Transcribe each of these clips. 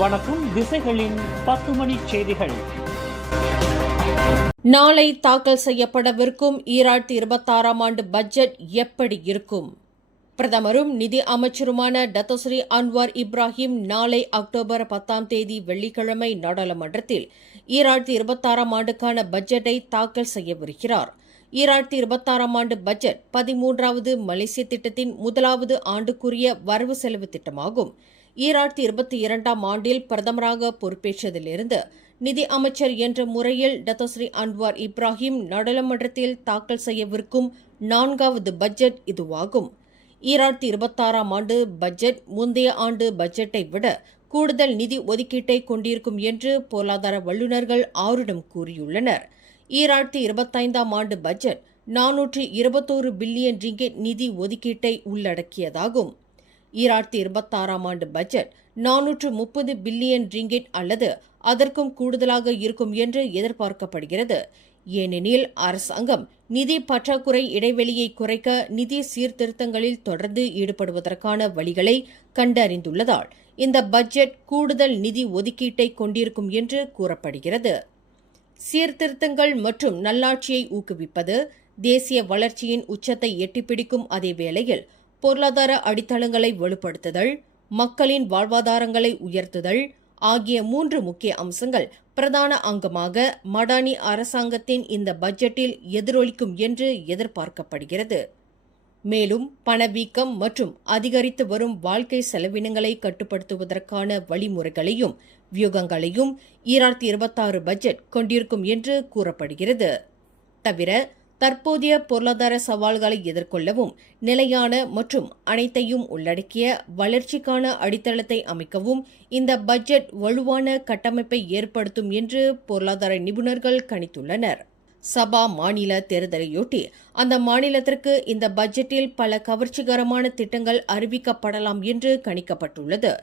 வணக்கம். திசைகளின் 10 மணி செய்திகள். நாளை தாக்கல் செய்யப்படவிருக்கும் 2026ஆம் ஆண்டு பட்ஜெட் எப்படி இருக்கும்? பிரதமரும் நிதி அமைச்சருமான டத்தோஸ்ரீ அன்வார் இப்ராஹிம் நாளை அக்டோபர் 10ஆம் தேதி வெள்ளிக்கிழமை நாடாளுமன்றத்தில் 2026ஆம் ஆண்டுக்கான பட்ஜெட்டை தாக்கல் செய்யவிருக்கிறார். 2026ஆம் ஆண்டு பட்ஜெட் 13வது மலேசிய திட்டத்தின் முதலாவது ஆண்டுக்குரிய வரவு செலவு திட்டமாகும். 2022ஆம் ஆண்டில் பிரதமராக பொறுப்பேற்றதிலிருந்து நிதி அமைச்சர் என்ற முறையில் டத்தோஸ்ரீ அன்வார் இப்ராஹிம் நாடாளுமன்றத்தில் தாக்கல் செய்யவிருக்கும் 4வது பட்ஜெட் இதுவாகும். 2026ஆம் ஆண்டு பட்ஜெட் முந்தைய ஆண்டு பட்ஜெட்டை விட கூடுதல் நிதி ஒதுக்கீட்டை கொண்டிருக்கும் என்று பொருளாதார வல்லுநர்கள் ஆருடம் கூறியுள்ளனர். 2025ஆம் ஆண்டு பட்ஜெட் 421 பில்லியன் ரிங்கெட் நிதி ஒதுக்கீட்டை உள்ளடக்கியதாகும். 2026ஆம் ஆண்டு பட்ஜெட் 430 பில்லியன் ரிங்கெட் அல்லது அதற்கும் கூடுதலாக இருக்கும் என்று எதிர்பார்க்கப்படுகிறது. ஏனெனில் அரசாங்கம் நிதி பற்றாக்குறை இடைவெளியை குறைக்க நிதி சீர்திருத்தங்களில் தொடர்ந்து ஈடுபடுவதற்கான வழிகளை கண்டறிந்துள்ளதால் இந்த பட்ஜெட் கூடுதல் நிதி ஒதுக்கீட்டை கொண்டிருக்கும் என்று கூறப்படுகிறது. சீர்திருத்தங்கள் மற்றும் நல்லாட்சியை ஊக்குவிப்பது தேசிய வளர்ச்சியின் உச்சத்தை எட்டிப்பிடிக்கும் அதே வேளையில் பொருளாதார அடித்தளங்களை வலுப்படுத்துதல், மக்களின் வாழ்வாதாரங்களை உயர்த்துதல் ஆகிய 3 முக்கிய அம்சங்கள் பிரதான அங்கமாக மடானி அரசாங்கத்தின் இந்த பட்ஜெட்டில் எதிரொலிக்கும் என்று எதிர்பார்க்கப்படுகிறது. மேலும் பணவீக்கம் மற்றும் அதிகரித்து வரும் வாழ்க்கை செலவினங்களை கட்டுப்படுத்துவதற்கான வழிமுறைகளையும் வியூகங்களையும் 2026 பட்ஜெட் கொண்டிருக்கும் என்று கூறப்படுகிறது. தவிர தற்போதைய பொருளாதார சவால்களை எதிர்கொள்ளவும் நிலையான மற்றும் அனைத்தையும் உள்ளடக்கிய வளர்ச்சிக்கான அடித்தளத்தை அமைக்கவும் இந்த பட்ஜெட் வலுவான கட்டமைப்பை ஏற்படுத்தும் என்று பொருளாதார நிபுணர்கள் கணித்துள்ளனர். சபா மாநில தேர்தலையொட்டி அந்த மாநிலத்திற்கு இந்த பட்ஜெட்டில் பல கவர்ச்சிகரமான திட்டங்கள் அறிவிக்கப்படலாம் என்று கணிக்கப்பட்டுள்ளது.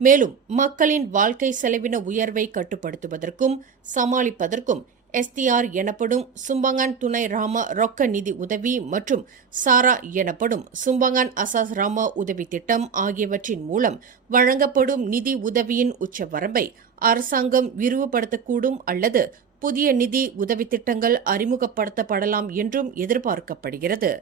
மேலும் மக்களின் வாழ்க்கை செலவின உயர்வை கட்டுப்படுத்துவதற்கும் சமாளிப்பதற்கும் STR எனப்படும் சும்பங்கான் துணை ராம ரொக்க நிதி உதவி மற்றும் சாரா எனப்படும் சும்பங்கான் அசாஸ் ராம உதவி திட்டம் ஆகியவற்றின் மூலம் வழங்கப்படும் நிதி உதவியின் உச்சவரம்பை அரசாங்கம் விரிவுபடுத்தக்கூடும் அல்லது புதிய நிதி உதவி திட்டங்கள் அறிமுகப்படுத்தப்படலாம் என்றும் எதிர்பார்க்கப்படுகிறது.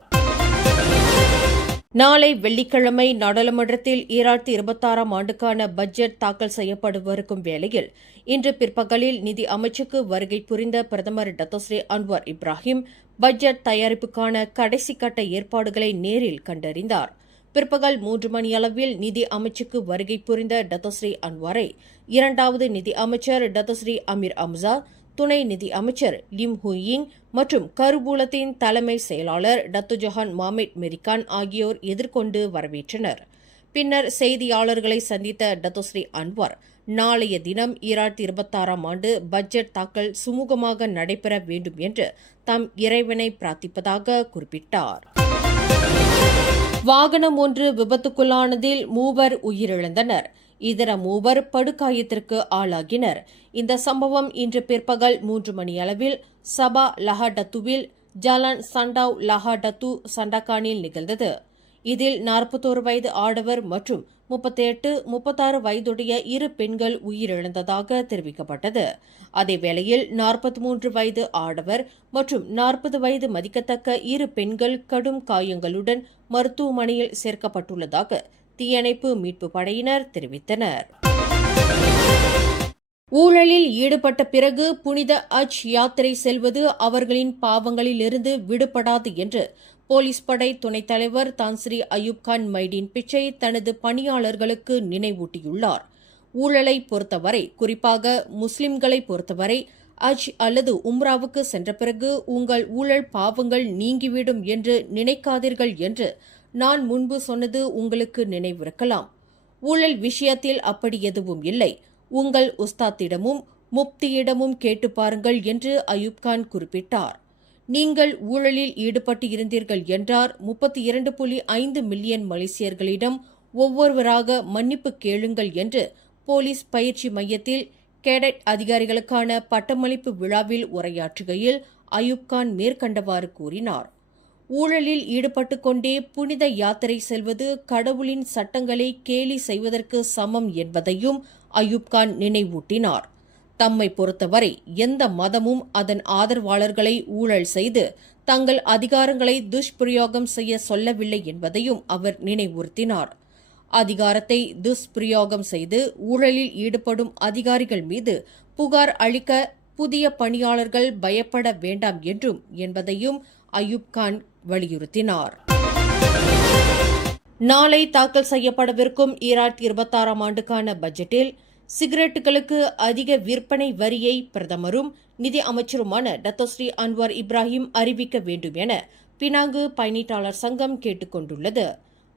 நாளை வெள்ளிக்கிழமை நாடாளுமன்றத்தில் 2026ஆம் ஆண்டுக்கான பட்ஜெட் தாக்கல் செய்யப்படவிருக்கும் வேளையில் இன்று பிற்பகலில் நிதி அமைச்சுக்கு வருகை புரிந்த பிரதமர் டத்தோஸ்ரீ அன்வார் இப்ராஹிம் பட்ஜெட் தயாரிப்புக்கான கடைசி கட்ட ஏற்பாடுகளை நேரில் கண்டறிந்தார். பிற்பகல் 3 மணியளவில் நிதி அமைச்சுக்கு வருகை புரிந்த டத்தோஸ்ரீ அன்வாரை 2வது நிதி அமைச்சர் டத்தோஸ்ரீ அமீர் அம்சா, துணை நிதி அமைச்சர் லிம் ஹூயிங் மற்றும் கருவூலத்தின் தலைமை செயலாளர் டத்து ஜொஹான் மாமெட் மெரிகான் ஆகியோர் எதிர்கொண்டு வரவேற்றனர். பின்னர் செய்தியாளர்களை சந்தித்த டத்தோஸ்ரீ அன்வார் நாளைய தினம் 2026ஆம் ஆண்டு பட்ஜெட் தாக்கல் சுமூகமாக நடைபெற வேண்டும் என்று தாம் இறைவனை பிரார்த்திப்பதாக குறிப்பிட்டார். வாகனம் ஒன்று விபத்துக்குள்ளானதில் 3 உயிரிழந்தனர். இதர 3 படுகாயத்திற்கு ஆளாகினர். இந்த சம்பவம் இன்று பிற்பகல் 3 மணியளவில் சபா லஹாடத்துவில் ஜாலான் சண்டாவ் லஹாடத்து சண்டாகானில் நிகழ்ந்தது. இதில் 41 வயது ஆடவர் மற்றும் 38, 36 வயதுடைய 2 பெண்கள் உயிரிழந்ததாக தெரிவிக்கப்பட்டது. அதேவேளையில் 43 வயது ஆடவர் மற்றும் 40 வயது மதிக்கத்தக்க 2 பெண்கள் கடும் காயங்களுடன் மருத்துவமனையில் சேர்க்கப்பட்டுள்ளதாக தீயணைப்பு மீட்பு படையினர் தெரிவித்தனர். ஊழலில் ஈடுபட்ட பிறகு புனித அஜ் யாத்திரை செல்வது அவர்களின் பாவங்களிலிருந்து விடுபடாது என்று போலீஸ் படை துணைத் தலைவர் தான்ஸ்ரீ அயூப் கான் மைடீன் பிச்சை தனது பணியாளர்களுக்கு நினைவூட்டியுள்ளார். ஊழலை பொறுத்தவரை, குறிப்பாக முஸ்லிம்களை பொறுத்தவரை, அஜ் அல்லது உம்ராவுக்கு சென்ற பிறகு உங்கள் ஊழல் பாவங்கள் நீங்கிவிடும் என்று நினைக்காதீர்கள் என்று நான் முன்பு சொன்னது உங்களுக்கு நினைவிருக்கலாம். ஊழல் விஷயத்தில் அப்படி எதுவும் இல்லை. உங்கள் உஸ்தாத்திடமும் முப்தியிடமும் கேட்டு பாருங்கள் என்று அயூப் கான் குறிப்பிட்டார். நீங்கள் ஊழலில் ஈடுபட்டு இருந்தீர்கள் என்றார். 32.5 மில்லியன் மலேசியர்களிடம் ஒவ்வொருவராக மன்னிப்பு கேளுங்கள் என்று போலீஸ் பயிற்சி மையத்தில் கேடட் அதிகாரிகளுக்கான பட்டமளிப்பு விழாவில் உரையாற்றுகையில் அயூப் கான் மேற்கண்டவாறு கூறினார். ஊழலில் ஈடுபட்டுக் கொண்டே புனித யாத்திரை செல்வது கடவுளின் சட்டங்களை கேலி செய்வதற்கு சமம் என்பதையும் அயூப் கான் நினைவூட்டினார். தம்மை பொறுத்தவரை எந்த மதமும் அதன் ஆதரவாளர்களை ஊழல் செய்து தங்கள் அதிகாரங்களை துஷ்பிரயோகம் செய்ய சொல்லவில்லை என்பதையும் அவர் நினைவுறுத்தினார். அதிகாரத்தை துஷ்பிரயோகம் செய்து ஊழலில் ஈடுபடும் அதிகாரிகள் மீது புகார் அளிக்க புதிய பணியாளர்கள் பயப்பட வேண்டாம் என்றும் என்பதையும் அயூப் கான் வலியுறுத்தினார். நாளை தாக்கல் செய்யப்படவிருக்கும் 2026 ஆண்டுக்கான பட்ஜெட்டில் சிகரெட்டுகளுக்கு அதிக விற்பனை வரியை பிரதமரும் நிதி அமைச்சருமான டத்தோஸ்ரீ அன்வார் இப்ராஹிம் அறிவிக்க வேண்டும் என பினாங்கு பயணீட்டாளர் சங்கம் கேட்டுக் கொண்டுள்ளது.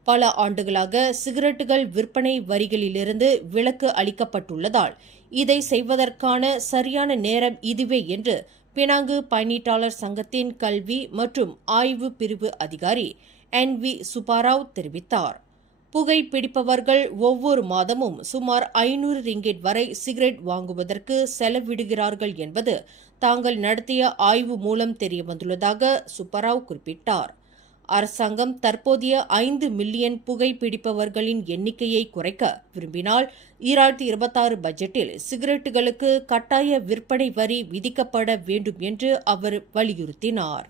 பல ஆண்டுகளாக சிகரெட்டுகள் விற்பனை வரிகளிலிருந்து விலக்கு அளிக்கப்பட்டுள்ளதால் இதை செய்வதற்கான சரியான நேரம் இதுவே என்று பினாங்கு பயணீட்டாளர் சங்கத்தின் கல்வி மற்றும் ஆய்வு பிரிவு அதிகாரி NV சுப்பாராவ் தெரிவித்தார். புகை பிடிப்பவர்கள் ஒவ்வொரு மாதமும் சுமார் 500 ரிங்கெட் வரை சிகரெட் வாங்குவதற்கு செலவிடுகிறார்கள் என்பது தாங்கள் நடத்திய ஆய்வு மூலம் தெரியவந்துள்ளதாக சுப்பராவ் குறிப்பிட்டார். அரசாங்கம் தற்போதைய 5 மில்லியன் புகை பிடிப்பவர்களின் எண்ணிக்கையை குறைக்க விரும்பினால் 2026 பட்ஜெட்டில் சிகரெட்டுகளுக்கு கட்டாய விற்பனை வரி விதிக்கப்பட வேண்டும் என்று அவர் வலியுறுத்தினார்.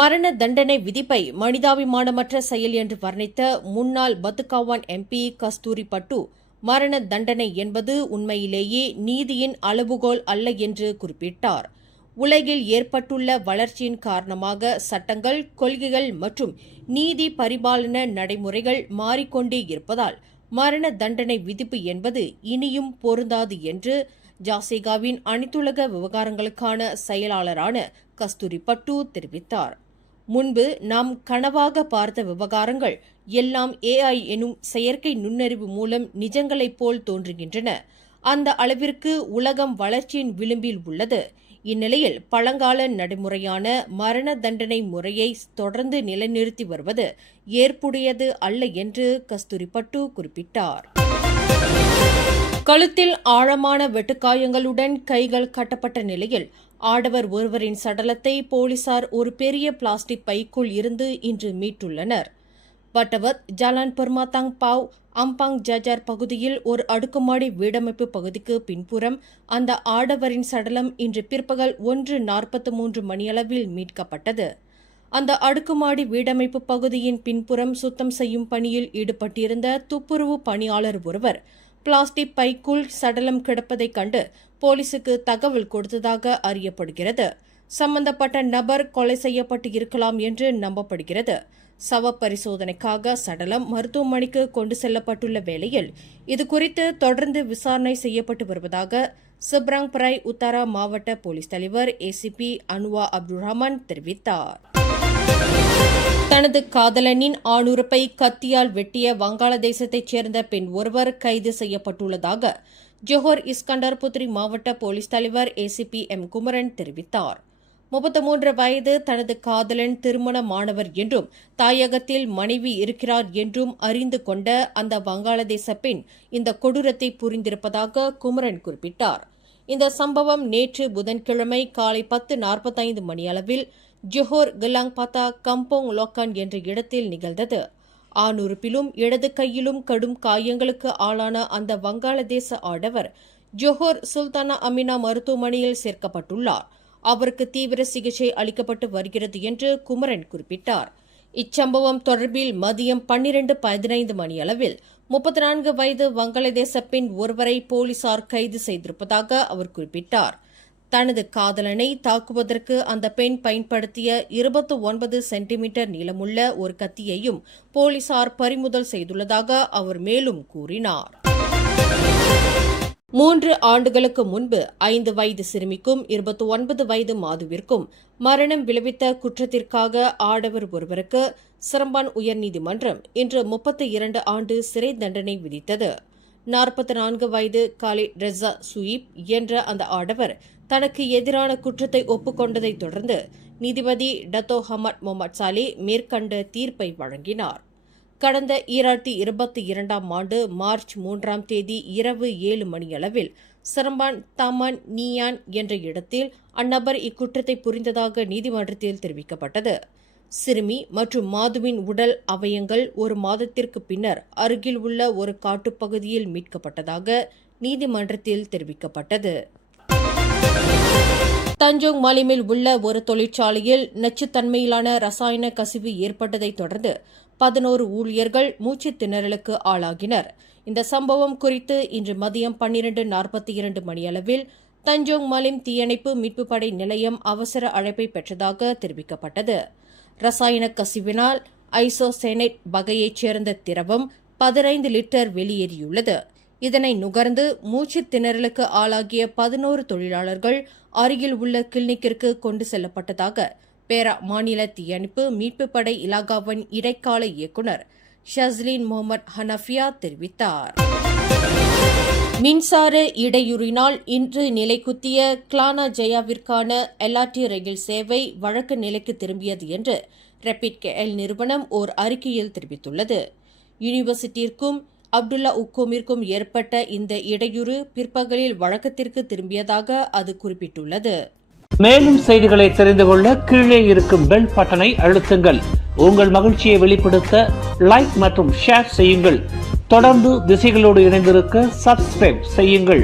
மரண தண்டனை விதிப்பை மனிதாபிமானமற்ற செயல் என்று வர்ணித்த முன்னாள் பத்துகாவான் MP கஸ்தூரி பட்டு மரண தண்டனை என்பது உண்மையிலேயே நீதியின் அளவுகோல் அல்ல என்று குறிப்பிட்டார். உலகில் ஏற்பட்டுள்ள வளர்ச்சியின் காரணமாக சட்டங்கள், கொள்கைகள் மற்றும் நீதி பரிபாலன நடைமுறைகள் மாறிக்கொண்டே இருப்பதால் மரண தண்டனை விதிப்பு என்பது இனியும் பொருந்தாது என்று ஜாசேகாவின் அனைத்துலக விவகாரங்களுக்கான செயலாளரான கஸ்தூரி பட்டு தெரிவித்தார். முன்பு நாம் கனவாக பார்த்த விவகாரங்கள் எல்லாம் AI எனும் செயற்கை நுண்ணறிவு மூலம் நிஜங்களைப் போல் தோன்றுகின்றன. அந்த அளவிற்கு உலகம் வளர்ச்சியின் விளிம்பில் உள்ளது. இந்நிலையில் பழங்கால நடைமுறையான மரண தண்டனை முறையை தொடர்ந்து நிலைநிறுத்தி வருவது ஏற்புடையது அல்ல என்று கஸ்தூரி பட்டு குறிப்பிட்டார். கழுத்தில் ஆழமான வெட்டுக்காயங்களுடன் கைகள் கட்டப்பட்ட நிலையில் ஆடவர் ஒருவரின் சடலத்தை போலீசார் ஒரு பெரிய பிளாஸ்டிக் பைக்குள் இருந்து இன்று மீட்டுள்ளனர். பட்டவத் ஜலான் பெர்மாத்தாங் பாவ் அம்பாங் ஜஜார் பகுதியில் ஒரு அடுக்குமாடி வீடமைப்பு பகுதிக்கு பின்புறம் அந்த ஆடவரின் சடலம் இன்று பிற்பகல் 1:43 மணியளவில் மீட்கப்பட்டது. அந்த அடுக்குமாடி வீடமைப்பு பகுதியின் பின்புறம் சுத்தம் செய்யும் பணியில் ஈடுபட்டிருந்த துப்புரவு பணியாளர் ஒருவர் பிளாஸ்டிக் பைக்குள் சடலம் கிடப்பதைக் கண்டு போலீசுக்கு தகவல் கொடுத்ததாக அறியப்படுகிறது. சம்பந்தப்பட்ட நபர் கொலை செய்யப்பட்டு இருக்கலாம் என்று நம்பப்படுகிறது. சவ பரிசோதனைக்காக சடலம் மருத்துவமனைக்கு கொண்டு செல்லப்பட்டுள்ள வேளையில் இதுகுறித்து தொடர்ந்து விசாரணை செய்யப்பட்டு வருவதாக சிப்ராங் பராய் உத்தாரா மாவட்ட போலீஸ் தலைவர் ACP அனுவா அப்துல் ரஹ்மான் தெரிவித்தார். தனது காதலனின் ஆணுறுப்பை கத்தியால் வெட்டிய வங்காளதேசத்தைச் சேர்ந்த பெண் ஒருவர் கைது செய்யப்பட்டுள்ளதாக ஜோஹர் இஸ்கண்டர் புத்ரி மாவட்ட போலீஸ் தலைவர் ACP M குமரன் தெரிவித்தார். 33 வயது தனது காதலன் திருமணமானவர் என்றும் தாயகத்தில் மனைவி இருக்கிறார் என்றும் அறிந்து கொண்ட அந்த வங்காளதேச பெண் இந்த கொடூரத்தை புரிந்திருப்பதாக குமரன் குறிப்பிட்டார். இந்த சம்பவம் நேற்று புதன்கிழமை காலை 10:45 மணியளவில் ஜோஹர் கிலாங் பத்தா கம்போங் லோக்கான் என்ற இடத்தில் நிகழ்ந்தது. ஆணுறுப்பிலும் இடது கையிலும் கடும் காயங்களுக்கு ஆளான அந்த வங்காளதேச ஆடவர் ஜோஹர் சுல்தானா அமினா மருத்துவமனையில் சேர்க்கப்பட்டுள்ளார். அவருக்கு தீவிர சிகிச்சை அளிக்கப்பட்டு வருகிறது என்று குமரன் குறிப்பிட்டார். இச்சம்பவம் தொடர்பில் மதியம் 12:15 மணியளவில் 34 வயது வங்காளதேச பெண் ஒருவரை போலீசார் கைது செய்திருப்பதாக அவர் குறிப்பிட்டார். தனது காதலனை தாக்குவதற்கு அந்த பெண் பயன்படுத்திய 29 சென்டிமீட்டர் நீளமுள்ள ஒரு கத்தியையும் போலீசார் பறிமுதல் செய்துள்ளதாக அவர் மேலும் கூறினார். 3 ஆண்டுகளுக்கு முன்பு 5 வயது சிறுமிக்கும் 29 வயது மாதுவிற்கும் மரணம் விளைவித்த குற்றத்திற்காக ஆடவர் ஒருவருக்கு சிரம்பான் உயர்நீதிமன்றம் இன்று 32 ஆண்டு சிறை தண்டனை விதித்தது. 44 வயது காலிட் ரெசா சுயிப் என்ற அந்த ஆடவர் தனக்கு எதிரான குற்றத்தை ஒப்புக்கொண்டதைத் தொடர்ந்து நீதிபதி டத்தோ ஹமட் முகமது சாலே மேற்கண்ட தீர்ப்பை வழங்கினார். கடந்த 2022ஆம் ஆண்டு மார்ச் 3ஆம் தேதி இரவு 7 மணியளவில் சிரம்பான் தாமான் நீயான் என்ற இடத்தில் அந்நபர் இக்குற்றத்தை புரிந்ததாக நீதிமன்றத்தில் தெரிவிக்கப்பட்டது. சிறுமி மற்றும் மாதுவின் உடல் அவயங்கள் 1 மாதத்திற்கு பின்னர் அருகில் உள்ள ஒரு காட்டுப்பகுதியில் மீட்கப்பட்டதாக நீதிமன்றத்தில் தெரிவிக்கப்பட்டது. தஞ்சோங் மாலிமில் உள்ள ஒரு தொழிற்சாலையில் நச்சுத்தன்மையிலான ரசாயன கசிவு ஏற்பட்டதைத் தொடர்ந்து 11 ஊழியர்கள் மூச்சுத் திணறலுக்கு ஆளாகினர். இந்த சம்பவம் குறித்து இன்று மதியம் 12:42 மணியளவில் தஞ்சோங் மாலிம் தீயணைப்பு மீட்புப் படை நிலையம் அவசர அழைப்பை பெற்றதாக தெரிவிக்கப்பட்டது. ரசாயன கசிவினால் ஐசோசேனேட் வகையைச் சேர்ந்த திரவம் 15 லிட்டர் வெளியேறியுள்ளது. இதனை நுகர்ந்து மூச்சுத் திணறலுக்கு ஆளாகிய 11 தொழிலாளர்கள் அருகில் உள்ள கிளினிக்கிற்கு கொண்டு செல்லப்பட்டதாக பேரா மாநில தீயணைப்பு மீட்புப் படை இலாகாவின் இடைக்கால இயக்குநர் ஷஸ்லின் முகமது ஹனஃபியா தெரிவித்தார். மின்சார இடையூறினால் இன்று நிலைக்குத்திய கிளானா ஜெயாவிற்கான LRT ரயில் சேவை வழக்கு நிலைக்கு திரும்பியது என்று ரேபிட் KL நிறுவனம் ஓர் அறிக்கையில் தெரிவித்துள்ளது. யூனிவர்சிட்டிற்கும் அப்துல்லா உக்கோமிற்கும் ஏற்பட்ட இந்த இடையூறு பிற்பகலில் வழக்கத்திற்கு திரும்பியதாக அது குறிப்பிட்டுள்ளது. மேலும் செய்திகளை தெரிந்து கொள்ள கீழே இருக்கும் பெல் பட்டனை அழுத்துங்கள். உங்கள் மகிழ்ச்சியை வெளிப்படுத்த லைக் மற்றும் ஷேர் செய்யுங்கள். தொடர்ந்து திசைகளோடு இணைந்திருக்க சப்ஸ்கிரைப் செய்யுங்கள்.